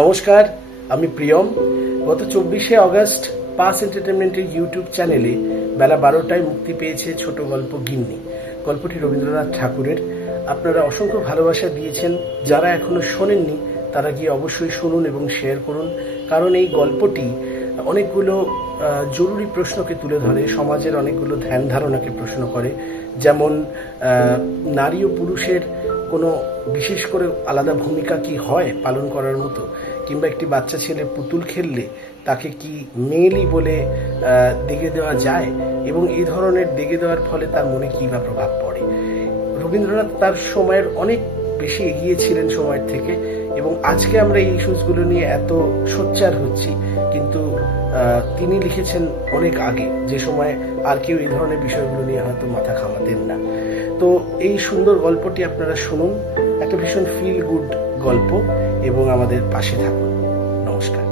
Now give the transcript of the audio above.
নমস্কার, আমি প্রিয়ম। গত 24শে অগস্ট পাস এন্টারটেনমেন্টের ইউটিউব চ্যানেলে বেলা 12টায় মুক্তি পেয়েছে ছোট গল্প গিন্নি। গল্পটি রবীন্দ্রনাথ ঠাকুরের। আপনারা অসংখ্য ভালোবাসা দিয়েছেন। যারা এখনো শোনেননি তারা গিয়ে অবশ্যই শুনুন এবং শেয়ার করুন, কারণ এই গল্পটি অনেকগুলো জরুরি প্রশ্নকে তুলে ধরে, সমাজের অনেকগুলো ধ্যান ধারণাকে প্রশ্ন করে। যেমন নারী ও পুরুষের কোনো বিশেষ করে আলাদা ভূমিকা কি হয় পালন করার মতো, কিংবা একটি বাচ্চা ছেলে পুতুল খেললে তাকে কি মেয়েলি বলে দেগে দেওয়া যায়, এবং এই ধরনের দেগে দেওয়ার ফলে তার মনে কী বা প্রভাব পড়ে। রবীন্দ্রনাথ তার সময়ের অনেক বেশি এগিয়ে ছিলেন সময়ের থেকে, এবং আজকে আমরা এই ইস্যুসগুলো নিয়ে এত সোচ্চার হচ্ছি, কিন্তু তিনি লিখেছেন অনেক আগে, যে সময় আর কেউ এই ধরনের বিষয়গুলো নিয়ে হয়তো মাথা ঘামাতেন না। তো এই সুন্দর গল্পটি আপনারা শুনুন, একটা ভীষণ ফিল গুড গল্প, এবং আমাদের পাশে থাকুন। নমস্কার।